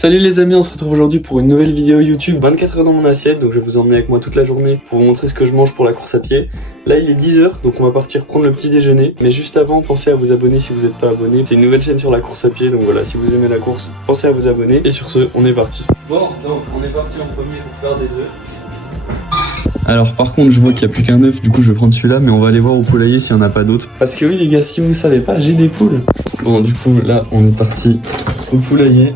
Salut les amis, on se retrouve aujourd'hui pour une nouvelle vidéo YouTube. 24 heures dans mon assiette, donc je vais vous emmener avec moi toute la journée pour vous montrer ce que je mange pour la course à pied. Là il est 10h, donc on va partir prendre le petit déjeuner. Mais juste avant, pensez à vous abonner si vous n'êtes pas abonné. C'est une nouvelle chaîne sur la course à pied, donc voilà, si vous aimez la course, pensez à vous abonner. Et sur ce, on est parti. Bon, donc on est parti en premier pour faire des œufs. Alors par contre je vois qu'il n'y a plus qu'un œuf, du coup je vais prendre celui-là, mais on va aller voir au poulailler s'il n'y en a pas d'autres. Parce que oui les gars, si vous savez pas, j'ai des poules. Bon du coup là on est parti au poulailler.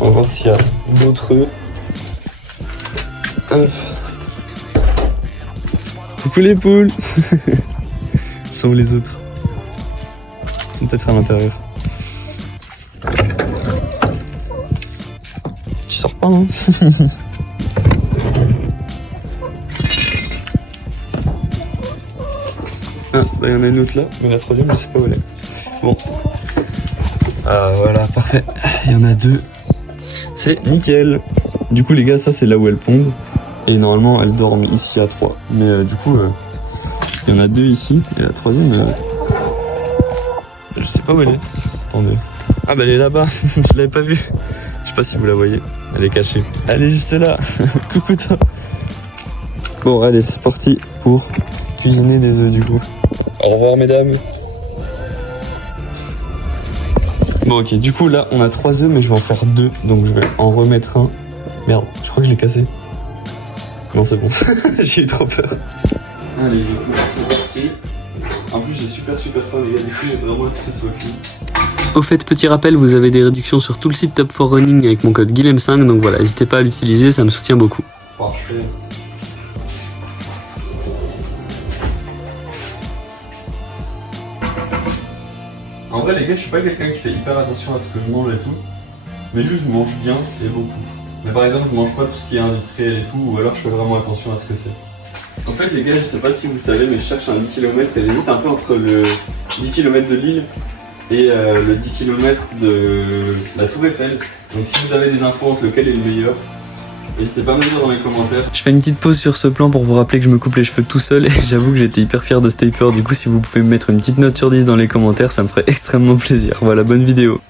On va voir s'il y a d'autres œufs. Hop. Coucou les poules. Sont où les autres? Ils sont peut-être à l'intérieur. Tu sors pas hein? Ah, bah il y en a une autre là, mais la troisième je sais pas où elle est. Bon. Ah voilà, parfait. Il y en a deux. C'est nickel. Du coup les gars, ça c'est là où elles pondent. Et normalement elles dorment ici à 3. Mais du coup, il y en a deux ici. Et la troisième, je sais pas où elle est. Attendez. Ah bah elle est là-bas, je l'avais pas vue. Je sais pas si vous la voyez. Elle est cachée. Elle est juste là. Coucou toi. Bon allez, c'est parti pour cuisiner des œufs du coup. Au revoir mesdames. Bon ok, du coup là on a 3 œufs mais je vais en faire 2, donc je vais en remettre un. Merde, je crois que je l'ai cassé. Non c'est bon, j'ai eu trop peur. Allez, du coup c'est parti. En plus j'ai super faim les gars, du coup j'ai vraiment hâte que ce soit cuit. Au fait, petit rappel, vous avez des réductions sur tout le site Top 4 Running avec mon code Guilhem5, donc voilà, n'hésitez pas à l'utiliser, ça me soutient beaucoup. Parfait. En vrai les gars, je suis pas quelqu'un qui fait hyper attention à ce que je mange et tout, mais juste je mange bien et beaucoup. Mais par exemple je mange pas tout ce qui est industriel et tout, ou alors je fais vraiment attention à ce que c'est. En fait les gars, je sais pas si vous savez, mais je cherche un 10 km et j'hésite un peu entre le 10 km de Lille et le 10 km de la Tour Eiffel. Donc si vous avez des infos entre lequel est le meilleur, n'hésitez pas à me dire dans les commentaires. Je fais une petite pause sur ce plan pour vous rappeler que je me coupe les cheveux tout seul et j'avoue que j'étais hyper fier de ce taper. Du coup si vous pouvez me mettre une petite note sur 10 dans les commentaires, ça me ferait extrêmement plaisir. Voilà, bonne vidéo.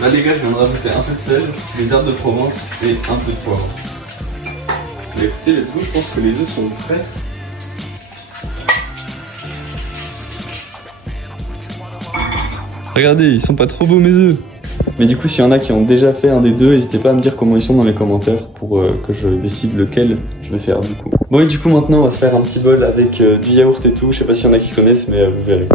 Là les gars, je viens de rajouter un peu de sel, des herbes de Provence et un peu de poivre. Mais écoutez les œufs, je pense que les œufs sont prêts. Regardez, ils sont pas trop beaux mes œufs. Mais du coup, s'il y en a qui ont déjà fait un des deux, n'hésitez pas à me dire comment ils sont dans les commentaires pour que je décide lequel je vais faire du coup. Bon et du coup maintenant on va se faire un petit bol avec du yaourt et tout. Je sais pas s'il y en a qui connaissent, mais vous verrez.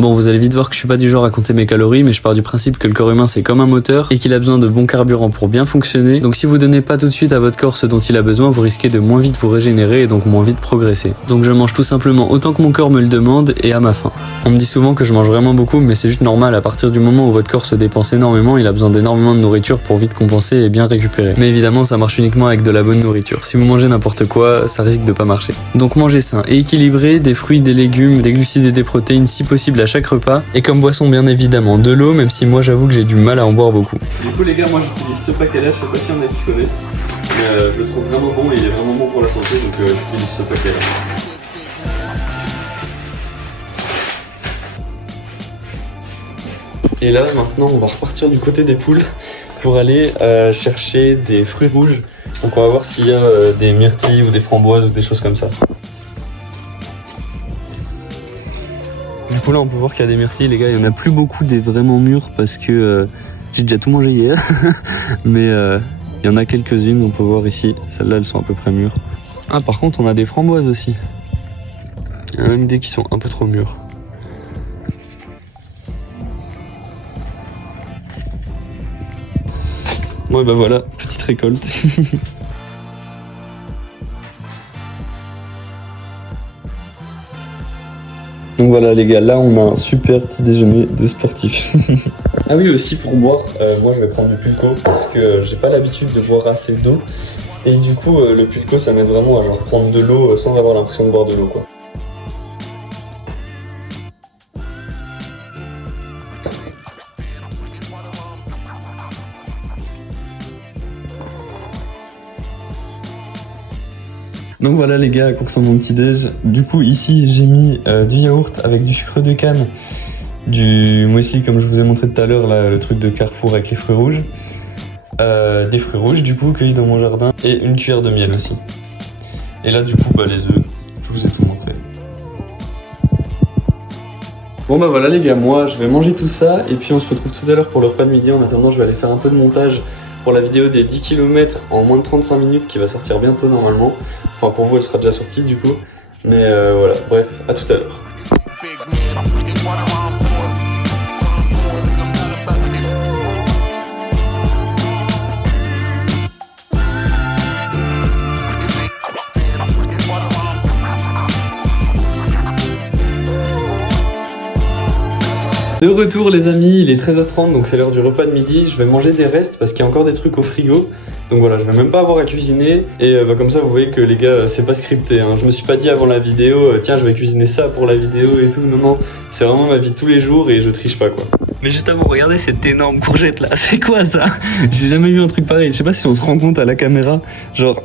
Bon, vous allez vite voir que je suis pas du genre à compter mes calories, mais je pars du principe que le corps humain c'est comme un moteur et qu'il a besoin de bons carburants pour bien fonctionner. Donc si vous donnez pas tout de suite à votre corps ce dont il a besoin, vous risquez de moins vite vous régénérer et donc moins vite progresser. Donc je mange tout simplement autant que mon corps me le demande et à ma faim. On me dit souvent que je mange vraiment beaucoup, mais c'est juste normal. À partir du moment où votre corps se dépense énormément, il a besoin d'énormément de nourriture pour vite compenser et bien récupérer. Mais évidemment, ça marche uniquement avec de la bonne nourriture. Si vous mangez n'importe quoi, ça risque de pas marcher. Donc mangez sain et équilibré, des fruits, des légumes, des glucides et des protéines si possible à chaque repas. Et comme boisson bien évidemment de l'eau, même si moi j'avoue que j'ai du mal à en boire beaucoup. Du coup les gars, moi j'utilise ce paquet là, je sais pas s'il y en a qui connaissent, mais je le trouve vraiment bon et il est vraiment bon pour la santé, donc j'utilise ce paquet là. Et là maintenant on va repartir du côté des poules pour aller chercher des fruits rouges. Donc on va voir s'il y a des myrtilles ou des framboises ou des choses comme ça. Du coup là on peut voir qu'il y a des myrtilles les gars, il n'y en a plus beaucoup des vraiment mûres parce que j'ai déjà tout mangé hier. Mais il y en a quelques-unes, on peut voir ici, celles-là elles sont à peu près mûres. Ah par contre on a des framboises aussi. Il y en a même des qui sont un peu trop mûres. Ouais bah voilà, petite récolte. Donc voilà les gars, là on a un super petit déjeuner de sportif. Ah oui aussi pour boire, moi je vais prendre du Pulco parce que j'ai pas l'habitude de boire assez d'eau. Et du coup le Pulco ça m'aide vraiment à genre prendre de l'eau sans avoir l'impression de boire de l'eau quoi. Donc voilà les gars, pour mon petit déj. Du coup ici j'ai mis du yaourt avec du sucre de canne du muesli comme je vous ai montré tout à l'heure, là, le truc de Carrefour avec les fruits rouges. Des fruits rouges du coup cueillis dans mon jardin et une cuillère de miel aussi. Et là du coup bah les œufs, je vous ai tout montré. Bon bah voilà les gars, moi je vais manger tout ça et puis on se retrouve tout à l'heure pour le repas de midi. En attendant je vais aller faire un peu de montage pour la vidéo des 10 km en moins de 35 minutes qui va sortir bientôt normalement. Enfin pour vous elle sera déjà sortie du coup. Mais voilà, bref, à tout à l'heure. De retour les amis, il est 13h30 donc c'est l'heure du repas de midi. Je vais manger des restes parce qu'il y a encore des trucs au frigo. Donc voilà, je vais même pas avoir à cuisiner. Et comme ça vous voyez que les gars c'est pas scripté hein. Je me suis pas dit avant la vidéo tiens je vais cuisiner ça pour la vidéo et tout. Non non, c'est vraiment ma vie de tous les jours et je triche pas quoi. Mais juste avant, regardez cette énorme courgette là, c'est quoi ça? J'ai jamais vu un truc pareil, je sais pas si on se rend compte à la caméra, genre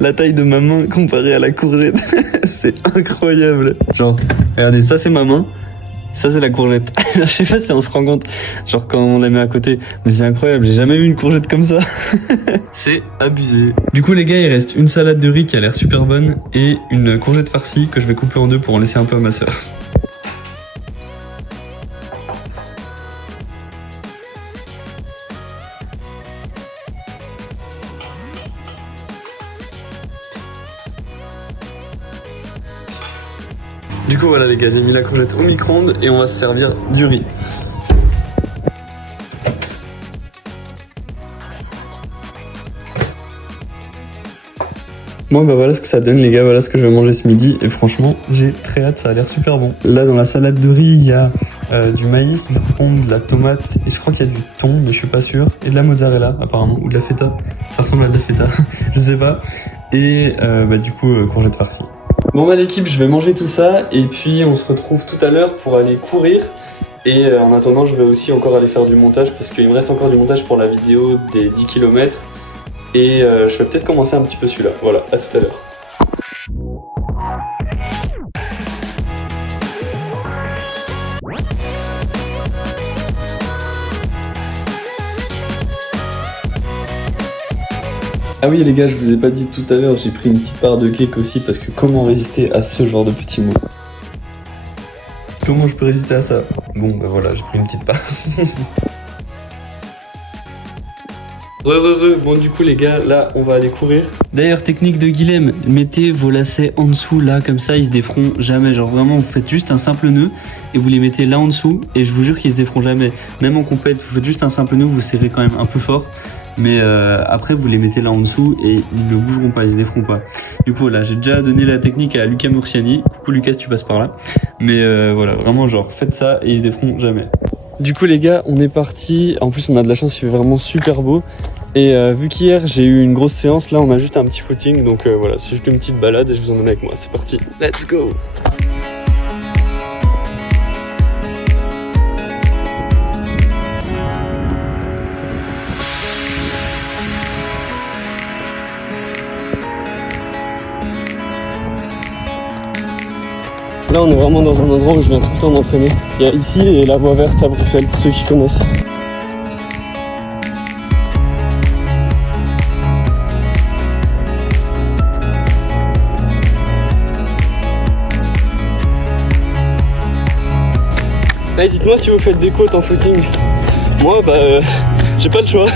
la taille de ma main comparée à la courgette, c'est incroyable. Genre, regardez, ça c'est ma main. Ça c'est la courgette. Je sais pas si on se rend compte, genre quand on la met à côté, mais c'est incroyable, j'ai jamais vu une courgette comme ça. C'est abusé. Du coup les gars, il reste une salade de riz qui a l'air super bonne et une courgette farcie que je vais couper en deux pour en laisser un peu à ma soeur. Du coup voilà les gars, j'ai mis la courgette au micro-ondes et on va se servir du riz. Moi bah voilà ce que ça donne les gars, voilà ce que je vais manger ce midi et franchement j'ai très hâte, ça a l'air super bon. Là dans la salade de riz il y a du maïs, de la pomme, de la tomate et je crois qu'il y a du thon mais je suis pas sûr. Et de la mozzarella apparemment, ou de la feta, ça ressemble à de la feta, je sais pas. Et du coup courgette farcie. Bon bah l'équipe, je vais manger tout ça et puis on se retrouve tout à l'heure pour aller courir. Et en attendant, je vais aussi encore aller faire du montage parce qu'il me reste encore du montage pour la vidéo des 10 km. Et je vais peut-être commencer un petit peu celui-là. Voilà, à tout à l'heure. Ah oui les gars, je vous ai pas dit tout à l'heure, j'ai pris une petite part de cake aussi parce que comment résister à ce genre de petits mots? Comment je peux résister à ça? Bon bah voilà, j'ai pris une petite part. Bon du coup les gars, là on va aller courir. D'ailleurs technique de Guilhem, mettez vos lacets en dessous là, comme ça ils se déferont jamais. Genre vraiment vous faites juste un simple nœud et vous les mettez là en dessous et je vous jure qu'ils se déferont jamais. Même en compète, vous faites juste un simple nœud, vous serrez quand même un peu fort. Mais après vous les mettez là en dessous et ils ne bougeront pas, ils se déferont pas. Du coup là j'ai déjà donné la technique à Lucas Murciani. Coucou Lucas, tu passes par là. Mais voilà, vraiment genre faites ça et ils se déferont jamais. Du coup les gars, on est parti. En plus on a de la chance, il fait vraiment super beau. Et vu qu'hier j'ai eu une grosse séance, là on a juste un petit footing. Donc voilà, c'est juste une petite balade et je vous emmène avec moi. C'est parti, let's go! Là on est vraiment dans un endroit où je viens tout le temps m'entraîner. Il y a ici et la voie verte à Bruxelles pour ceux qui connaissent. Allez, dites-moi si vous faites des côtes en footing. Moi bah j'ai pas le choix.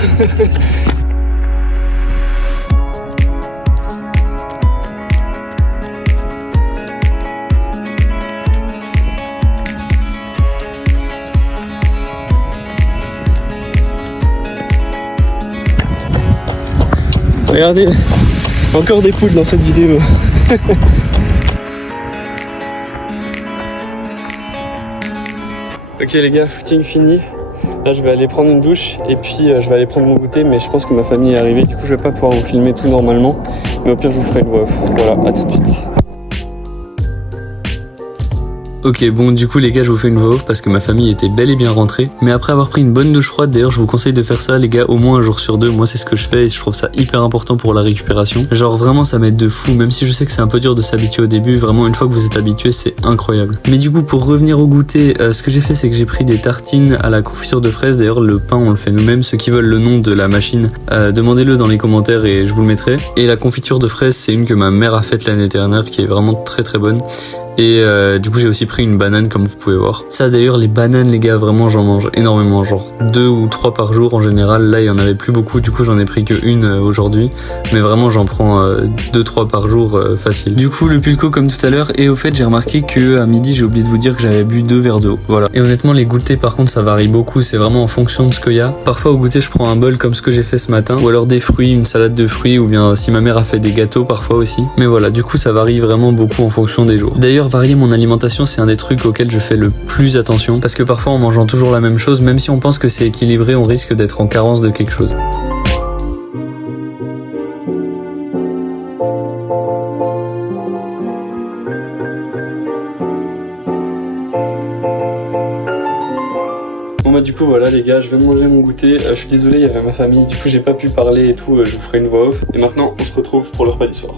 Regardez, encore des poules dans cette vidéo. Ok les gars, footing fini. Là je vais aller prendre une douche et puis je vais aller prendre mon goûter, mais je pense que ma famille est arrivée, du coup je vais pas pouvoir vous filmer tout normalement. Mais au pire je vous ferai le voix off. Voilà, à tout de suite. Ok, bon du coup les gars, je vous fais une voix off parce que ma famille était bel et bien rentrée. Mais après avoir pris une bonne douche froide, d'ailleurs je vous conseille de faire ça les gars au moins un jour sur deux. Moi c'est ce que je fais et je trouve ça hyper important pour la récupération. Genre vraiment ça m'aide de fou, même si je sais que c'est un peu dur de s'habituer au début. Vraiment une fois que vous êtes habitué, c'est incroyable. Mais du coup pour revenir au goûter, ce que j'ai fait c'est que j'ai pris des tartines à la confiture de fraises. D'ailleurs le pain on le fait nous-mêmes. Ceux qui veulent le nom de la machine, demandez-le dans les commentaires et je vous le mettrai. Et la confiture de fraises c'est une que ma mère a faite l'année dernière qui est vraiment très très bonne. Et du coup j'ai aussi pris une banane comme vous pouvez voir. Ça d'ailleurs les bananes les gars, vraiment j'en mange énormément, genre 2 ou 3 par jour en général. Là il y en avait plus beaucoup, du coup j'en ai pris que une aujourd'hui. Mais vraiment j'en prends 2-3 par jour facile. Du coup le pulco comme tout à l'heure. Et au fait j'ai remarqué que à midi j'ai oublié de vous dire que j'avais bu 2 verres d'eau. Voilà. Et honnêtement les goûters par contre ça varie beaucoup, c'est vraiment en fonction de ce qu'il y a. Parfois au goûter je prends un bol comme ce que j'ai fait ce matin. Ou alors des fruits, une salade de fruits. Ou bien si ma mère a fait des gâteaux parfois aussi. Mais voilà, du coup ça varie vraiment beaucoup en fonction des jours. D'ailleurs varier mon alimentation c'est un des trucs auxquels je fais le plus attention parce que parfois en mangeant toujours la même chose, même si on pense que c'est équilibré, on risque d'être en carence de quelque chose. Bon bah du coup voilà les gars, je viens de manger mon goûter, je suis désolé il y avait ma famille, du coup j'ai pas pu parler et tout, je vous ferai une voix off. Et maintenant on se retrouve pour le repas du soir.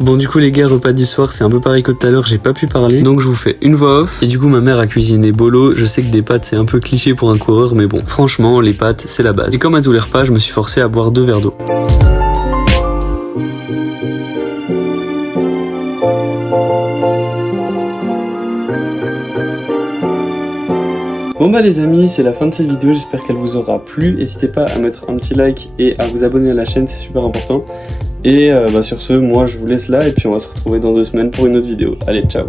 Bon du coup les gars, repas du soir c'est un peu pareil que tout à l'heure, j'ai pas pu parler, donc je vous fais une voix off. Et du coup ma mère a cuisiné bolo, je sais que des pâtes c'est un peu cliché pour un coureur, mais bon franchement les pâtes c'est la base. Et comme à tous les repas, je me suis forcé à boire 2 verres d'eau. Bon bah les amis, c'est la fin de cette vidéo, j'espère qu'elle vous aura plu. N'hésitez pas à mettre un petit like et à vous abonner à la chaîne, c'est super important. Et sur ce, moi je vous laisse là et puis on va se retrouver dans 2 semaines pour une autre vidéo. Allez, ciao!